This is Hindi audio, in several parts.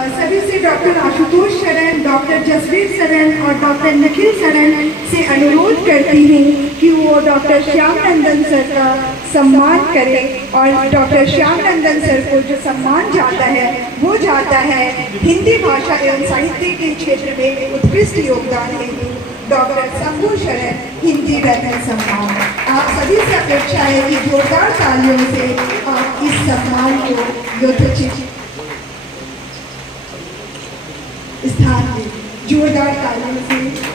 सभी से डॉक्टर आशुतोष शरण, डॉक्टर जसवीर शरण और डॉक्टर निखिल शरण से अनुरोध करती हूँ कि वो डॉक्टर श्याम नंदन सर का सम्मान करें। और डॉक्टर श्याम नंदन सर को जो सम्मान जाता है वो जाता है हिंदी भाषा एवं साहित्य के क्षेत्र में उत्कृष्ट योगदान हेतु डॉक्टर शंभू शरण हिंदी रत्न सम्मान। आप सभी से अपेक्षा है कि जोरदार तालियों से आप इस सम्मान को यथोचित स्थान दें। जोरदार तालियों से।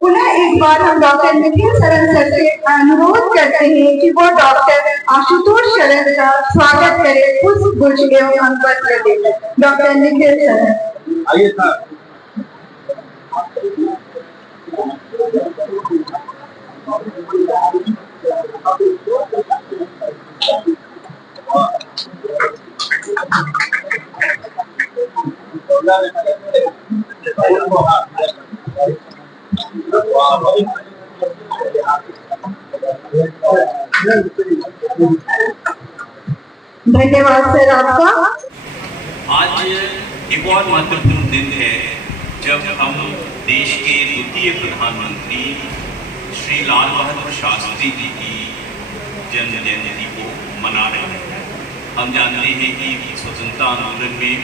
पुनः एक बार हम डॉक्टर निखिल शरण सर से अनुरोध करते हैं कि वो डॉक्टर आशुतोष शरण का स्वागत करें पुष्प गुच्छ एवं अंकपत्र देकर। डॉक्टर निखिल शरण आइए सर। धन्यवाद सर आपका। आज एक और महत्वपूर्ण दिन है जब हम देश के द्वितीय प्रधानमंत्री श्री लाल बहादुर शास्त्री जी की जन्म जयंती को मना रहे हैं। हम जानते हैं कि स्वतंत्रता आंदोलन में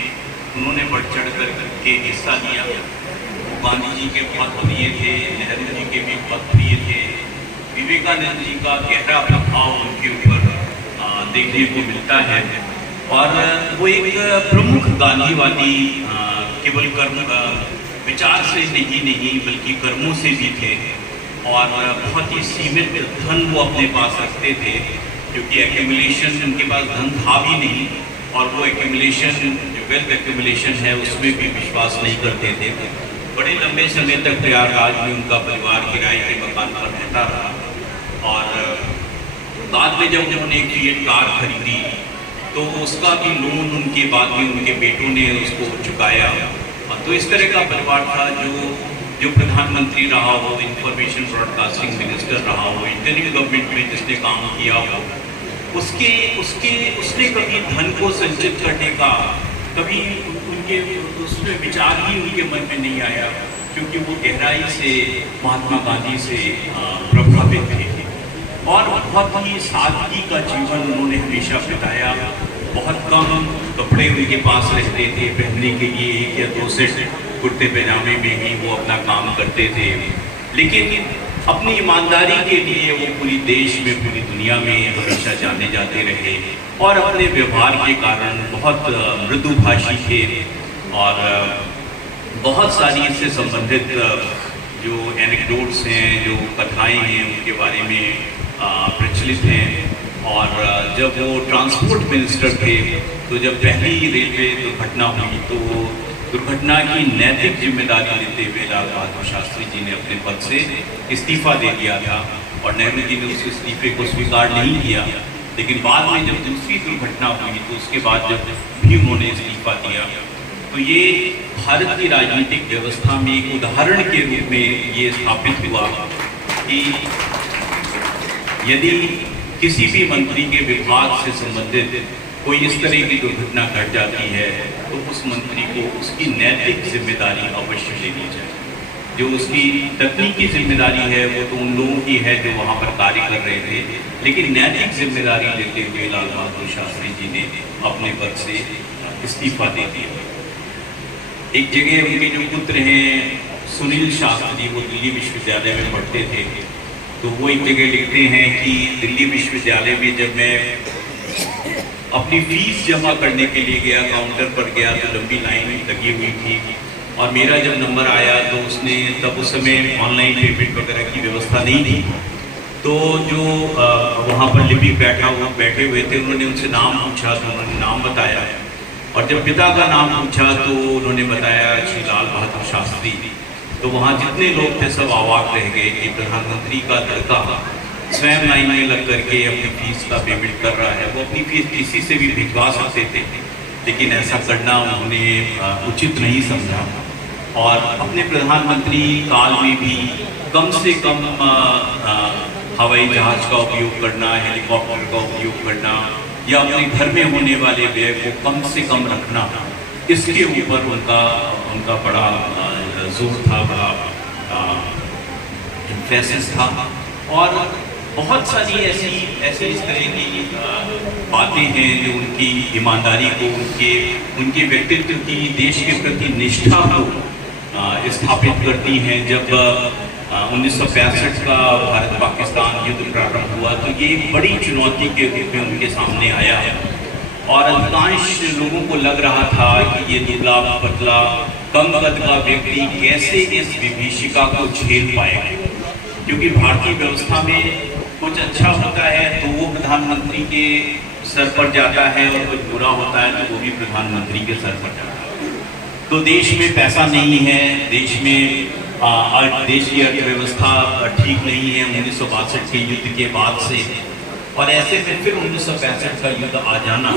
उन्होंने बढ़ चढ़ के हिस्सा लिया। गांधी जी के बहुत प्रिय थे, नेहरू जी के भी बहुत प्रिय थे। विवेकानंद जी का गहरा प्रभाव उनके ऊपर देखने को मिलता है और वो एक प्रमुख गांधीवादी केवल कर्म विचार से नहीं बल्कि कर्मों से भी थे और बहुत ही सीमित धन वो अपने पास रखते थे, क्योंकि एक्यूमुलेशन उनके पास धन था भी नहीं और वो एक्यूमुलेशन जो वेल्थ एक्यूमुलेशन है उसमें भी विश्वास नहीं करते थे। बड़े लंबे समय तक प्रयागराज में उनका परिवार किराए के मकान पर रहता रहा और बाद में जब उन्होंने एक फिएट कार खरीदी तो उसका भी लोन उनके बाद में उनके बेटों ने उसको चुकाया। तो इस तरह का परिवार था जो प्रधानमंत्री रहा हो, इंफॉर्मेशन ब्रॉडकास्टिंग मिनिस्टर रहा हो, इंटरिम गवर्नमेंट में जिसने काम किया हो, उसने कभी धन को संचित करने का कभी उनके उसमें विचार ही उनके मन में नहीं आया, क्योंकि वो गहराई से महात्मा गांधी से प्रभावित थे और बहुत ही सादगी का जीवन उन्होंने हमेशा बिताया। बहुत कम कपड़े उनके पास रहते थे पहनने के लिए, एक या दो सेट कुर्ते पैजामे में ही वो अपना काम करते थे, लेकिन अपनी ईमानदारी के लिए वो पूरी देश में पूरी दुनिया में हमेशा जाने जाते रहे और अपने व्यवहार के कारण बहुत मृदुभाषी थे और बहुत सारी इससे संबंधित जो एनेक्डोट्स हैं, जो कथाएं हैं उनके बारे में प्रचलित हैं। और जब वो ट्रांसपोर्ट मिनिस्टर थे तो जब पहली रेलवे दुर्घटना हुई तो दुर्घटना की नैतिक जिम्मेदारी लेते हुए लाल बहादुर शास्त्री जी ने अपने पद से इस्तीफा दे दिया था और नेहरू जी ने उस इस्तीफे को स्वीकार नहीं किया। लेकिन बाद में जब दूसरी दुर्घटना हुई तो उसके बाद जब भी उन्होंने इस्तीफा दिया तो ये भारत की राजनीतिक व्यवस्था में एक उदाहरण के रूप में ये स्थापित हुआ कि यदि किसी भी मंत्री के विभाग से संबंधित कोई इस तरह की दुर्घटना घट जाती है तो उस मंत्री को उसकी नैतिक जिम्मेदारी अवश्य लेनी चाहिए। जो उसकी तकनीकी जिम्मेदारी है वो तो उन लोगों की है जो वहाँ पर कार्य कर रहे थे, लेकिन नैतिक जिम्मेदारी लेते हुए लाल बहादुर शास्त्री जी ने अपने पद से इस्तीफा दे दिया। एक जगह उनके जो पुत्र हैं सुनील शास्त्री, वो दिल्ली विश्वविद्यालय में पढ़ते थे, तो वो एक जगह लिखते हैं कि दिल्ली विश्वविद्यालय में जब मैं अपनी फीस जमा करने के लिए गया, काउंटर पर गया तो लंबी लाइन लगी हुई थी और मेरा जब नंबर आया तो उसने तब उस समय ऑनलाइन पेमेंट वगैरह की व्यवस्था नहीं थी। तो जो वहाँ पर लिपिक बैठे हुए थे, उन्होंने उनसे नाम पूछा तो उन्होंने नाम बताया, और जब पिता का नाम पूछा तो उन्होंने बताया श्री लाल बहादुर शास्त्री। तो वहाँ जितने लोग थे सब अवाक रह गए कि प्रधानमंत्री का लड़का स्वयं लाइन में लग करके अपनी फीस का पेमेंट कर रहा है। वो अपनी फीस किसी से भी भिजवा सकते थे, लेकिन ऐसा करना उन्होंने उचित नहीं समझा, और अपने प्रधानमंत्री काल में भी कम से कम हवाई जहाज का उपयोग करना, हेलीकॉप्टर का उपयोग करना, या अपने घर में होने वाले व्यय को कम से कम रखना, इसके ऊपर उनका बड़ा जोर था, बड़ा एम्फेसिस था। और बहुत सारी ऐसी इस तरह की बातें हैं जो उनकी ईमानदारी को, उनके व्यक्तित्व की, देश के प्रति निष्ठा को स्थापित करती हैं। जब 1965 का भारत पाकिस्तान युद्ध प्रारंभ हुआ तो ये एक बड़ी चुनौती के रूप में उनके सामने आया, और अधिकांश लोगों को लग रहा था कि ये दुबला पतला कम कद का व्यक्ति कैसे इस विभीषिका को झेल पाएगा, क्योंकि भारतीय व्यवस्था में कुछ अच्छा होता है तो वो प्रधानमंत्री के सर पर जाता है, और कुछ बुरा होता है तो वो भी प्रधानमंत्री के सर पर जाता है। तो देश में पैसा नहीं है, देश की अर्थव्यवस्था ठीक नहीं है 1962 के युद्ध के बाद से, और ऐसे में फिर 1965 का युद्ध आ जाना,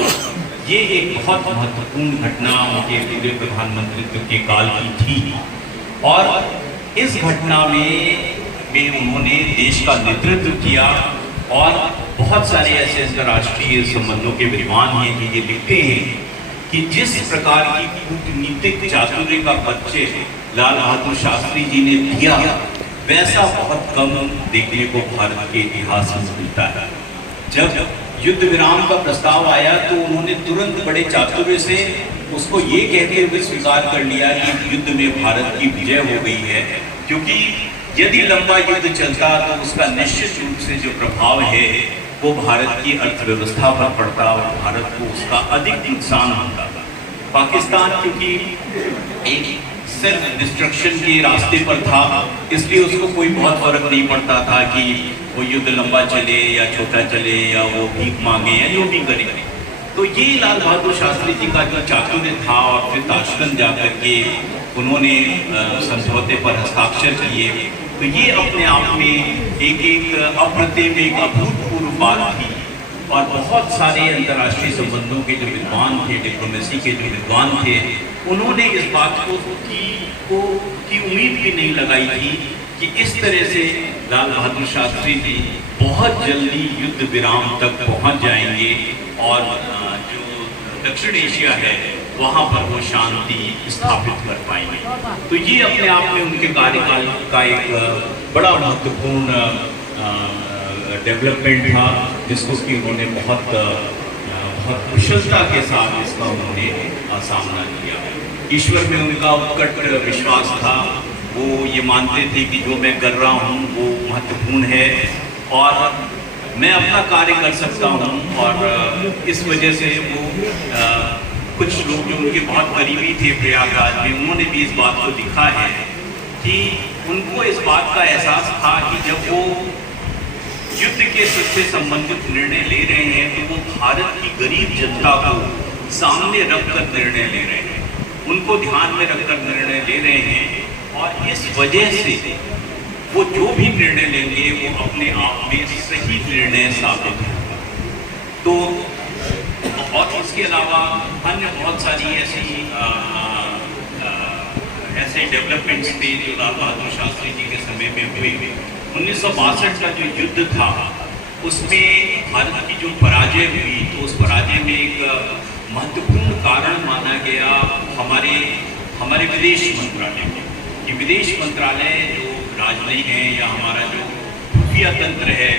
ये एक बहुत महत्वपूर्ण घटना उनके पूरे प्रधानमंत्रित्व के काल की थी। और इस घटना में उन्होंने देश का नेतृत्व किया, और बहुत सारे ऐसे अंतर्राष्ट्रीय संबंधों के विद्वान हैं जो ये लिखते हैं कि जिस प्रकार की कूटनीतिक चातुर्य का परिचय लाल बहादुर शास्त्री जी ने दिया, वैसा बहुत कम देखने को भारत के इतिहास में मिलता है। जब युद्ध विराम का प्रस्ताव आया तो उन्होंने तुरंत बड़े चातुर्य से उसको ये कहते हुए स्वीकार कर लिया कि युद्ध में भारत की विजय हो गई है, क्योंकि यदि लंबा युद्ध चलता तो उसका निश्चित रूप से जो प्रभाव है वो भारत की अर्थव्यवस्था पर पड़ता, और भारत को उसका अधिक नुकसान होता। पाकिस्तान क्योंकि एक सेल्फ डिस्ट्रक्शन के रास्ते पर था, इसलिए उसको कोई बहुत फर्क नहीं पड़ता था कि वो युद्ध लंबा चले या छोटा चले, या वो भीख मांगे या जो भी करे। तो ये लाल बहादुर शास्त्री जी का जो चातुर्य था, और फिर ताशकंद जाकर के उन्होंने समझौते पर हस्ताक्षर किए, तो ये अपने आप में एक अप्रतिम, एक अभूतपूर्व बात थी। और बहुत सारे अंतर्राष्ट्रीय संबंधों के जो विद्वान थे, डिप्लोमेसी के जो विद्वान थे, उन्होंने इस बात की उम्मीद भी नहीं लगाई थी कि इस तरह से लाल बहादुर शास्त्री जी बहुत जल्दी युद्ध विराम तक पहुंच जाएंगे, और जो दक्षिण एशिया है वहाँ पर वो शांति स्थापित कर पाएंगे। तो ये अपने आप में उनके कार्यकाल का एक बड़ा महत्वपूर्ण डेवलपमेंट था, जिसको कि उन्होंने बहुत कुशलता के साथ इसका उन्होंने सामना किया। ईश्वर में उनका उत्कट विश्वास था, वो ये मानते थे कि जो मैं कर रहा हूँ वो महत्वपूर्ण है, और मैं अपना कार्य कर सकता हूँ। और इस वजह से वो कुछ लोग जो उनके बहुत करीबी थे प्रयागराज में, उन्होंने भी इस बात को लिखा है कि उनको इस बात का एहसास था कि जब वो युद्ध के से संबंधित निर्णय ले रहे हैं तो वो भारत की गरीब जनता को सामने रखकर निर्णय ले रहे हैं, उनको ध्यान में रखकर निर्णय ले रहे हैं, और इस वजह से वो जो भी निर्णय लेंगे वो अपने आप में सही निर्णय साबित होगा। तो और इसके अलावा अन्य बहुत सारी ऐसे डेवलपमेंट्स थे जो लाल बहादुर शास्त्री जी के समय में हुए। 1962 का जो युद्ध था उसमें भारत की जो पराजय हुई, तो उस पराजय में एक महत्वपूर्ण कारण माना गया हमारे विदेश मंत्रालय में, कि विदेश मंत्रालय जो राजनयिक है या हमारा जो खुफिया तंत्र है,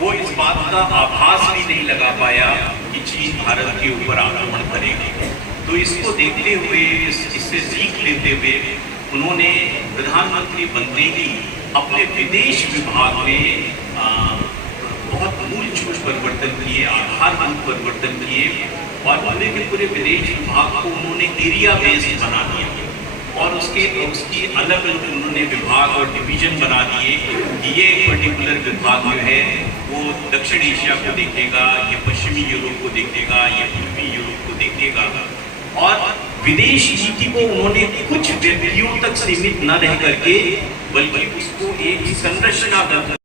वो इस बात का आभास भी नहीं लगा पाया कि चीन भारत के ऊपर आक्रमण करेगा। तो इसको देखते हुए, इससे सीख लेते हुए उन्होंने प्रधानमंत्री बनते ही अपने विदेश विभाग में बहुत मूलभूत परिवर्तन किए, आधारभूत परिवर्तन किए, और पूरे के पूरे विदेश विभाग को उन्होंने एरिया बेस्ड बना दिया। और उसकी अलग अलग उन्होंने विभाग और डिवीजन बना दिए कि ये पर्टिकुलर विभाग जो है वो दक्षिण एशिया को देखेगा, ये पश्चिमी यूरोप को देखेगा, ये पूर्वी यूरोप को देखेगा। और विदेश नीति को उन्होंने कुछ व्यक्तियों तक सीमित न रह करके बल्कि उसको एक संरचनागत